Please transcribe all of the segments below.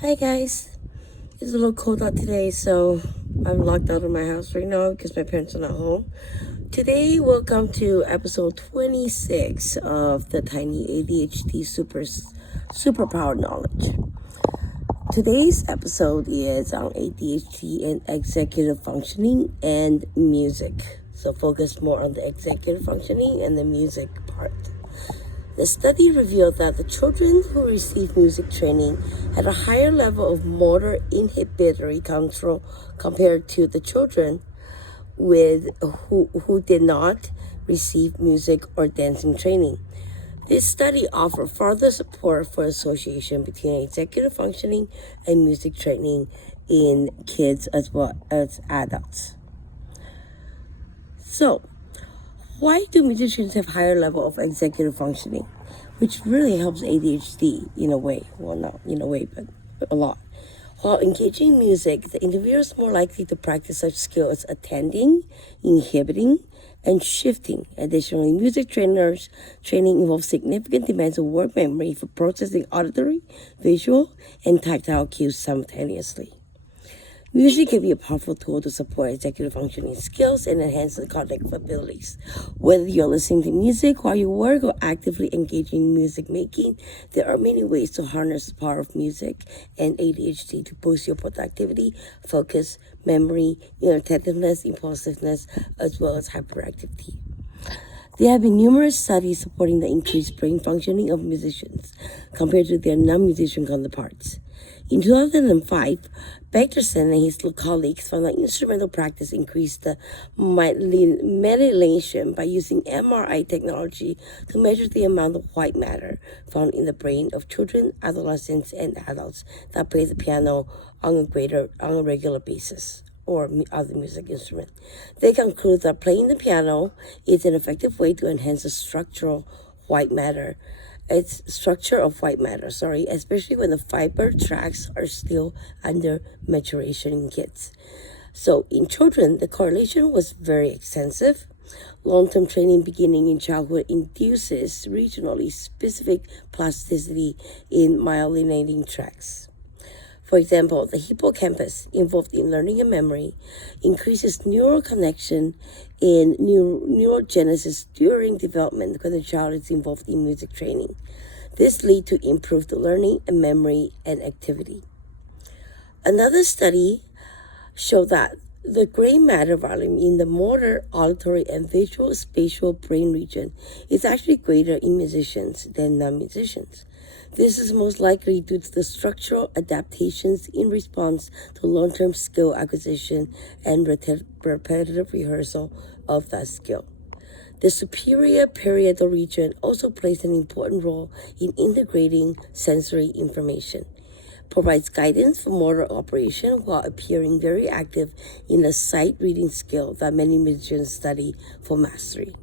Hi guys, it's a little cold out today, so I'm locked out of my house right now because my parents are not home. Today, welcome to episode 26 of the Tiny ADHD Superpower Knowledge. Today's episode is on ADHD and executive functioning and music. So focus more on the executive functioning and the music part. The study revealed that the children who received music training had a higher level of motor inhibitory control compared to the children who did not receive music or dancing training. This study offered further support for association between executive functioning and music training in kids as well as adults. So, why do musicians have higher level of executive functioning, which really helps ADHD in a way? Well, not in a way, but a lot. While engaging in music, the individual is more likely to practice such skills as attending, inhibiting, and shifting. Additionally, music training involves significant demands of word memory for processing auditory, visual, and tactile cues simultaneously. Music can be a powerful tool to support executive functioning skills and enhance the cognitive abilities. Whether you're listening to music while you work or actively engaging in music making, there are many ways to harness the power of music and ADHD to boost your productivity, focus, memory, inattentiveness, impulsiveness, as well as hyperactivity. There have been numerous studies supporting the increased brain functioning of musicians compared to their non-musician counterparts. In 2005, Beckerson and his colleagues found that instrumental practice increased the methylation by using MRI technology to measure the amount of white matter found in the brain of children, adolescents, and adults that play the piano on a regular basis or other music instrument. They conclude that playing the piano is an effective way to enhance the structure of white matter, especially when the fiber tracts are still under maturation in kids. So in children, the correlation was very extensive. Long-term training beginning in childhood induces regionally specific plasticity in myelinating tracts. For example, the hippocampus, involved in learning and memory, increases neural connection in neurogenesis during development when the child is involved in music training. This leads to improved learning and memory and activity. Another study showed that the gray matter volume in the motor, auditory, and visual spatial brain region is actually greater in musicians than non-musicians. This is most likely due to the structural adaptations in response to long-term skill acquisition and repetitive rehearsal of that skill. The superior parietal region also plays an important role in integrating sensory information, provides guidance for motor operation while appearing very active in the sight reading skill that many musicians study for mastery.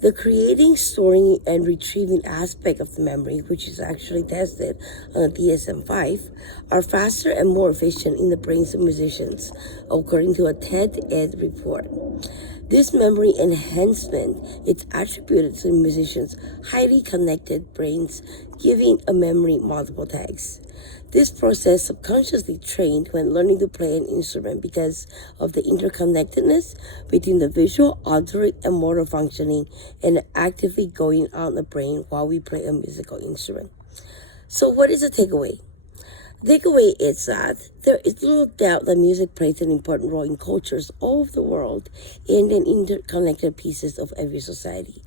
The creating, storing, and retrieving aspect of the memory, which is actually tested on the DSM-5, are faster and more efficient in the brains of musicians, according to a TED-Ed report. This memory enhancement is attributed to musicians' highly connected brains, giving a memory multiple tags. This process subconsciously trained when learning to play an instrument because of the interconnectedness between the visual, auditory, and motor functioning and actively going on in the brain while we play a musical instrument. So what is the takeaway? The takeaway is that there is little doubt that music plays an important role in cultures all over the world and in interconnected pieces of every society.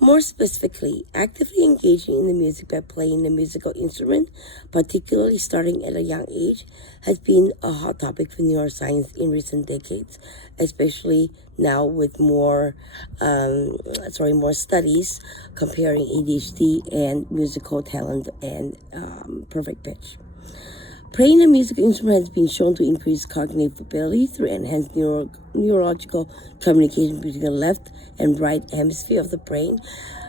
More specifically, actively engaging in the music by playing a musical instrument, particularly starting at a young age, has been a hot topic for neuroscience in recent decades, especially now with more studies comparing ADHD and musical talent and perfect pitch. Playing a musical instrument has been shown to increase cognitive ability through enhanced neurological communication between the left and right hemisphere of the brain,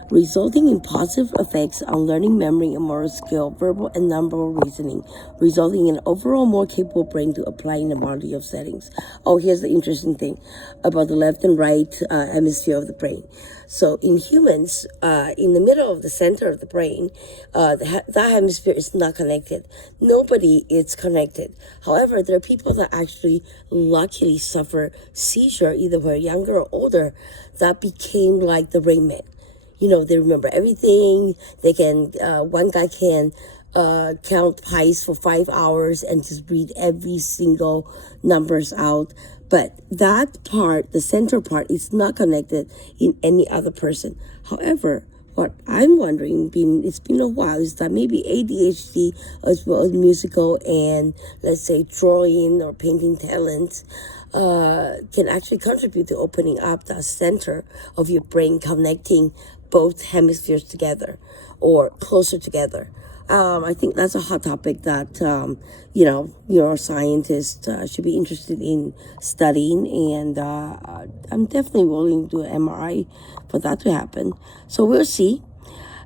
resulting in positive effects on learning, memory, and motor skill, verbal and nonverbal reasoning, resulting in an overall more capable brain to apply in a variety of settings. Oh, here's the interesting thing about the left and right hemisphere of the brain. So in humans, in the middle of the center of the brain, that hemisphere is not connected. Nobody is connected. However, there are people that actually luckily suffer seizure, either when younger or older, that became like the Rain Man. They remember everything. They can, one guy can count pies for 5 hours and just read every single numbers out. But that part, the central part, is not connected in any other person. However, what I'm wondering, it's been a while, is that maybe ADHD as well as musical and, let's say, drawing or painting talents can actually contribute to opening up the center of your brain, connecting both hemispheres together or closer together. I think that's a hot topic that, neuroscientists should be interested in studying. And I'm definitely willing to do an MRI for that to happen. So we'll see.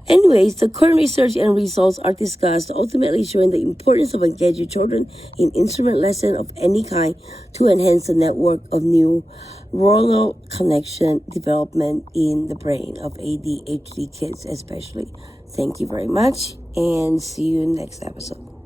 Anyways, the current research and results are discussed, ultimately showing the importance of engaging children in instrument lesson of any kind to enhance the network of neuronal connection development in the brain of ADHD kids especially. Thank you very much, and see you in the next episode.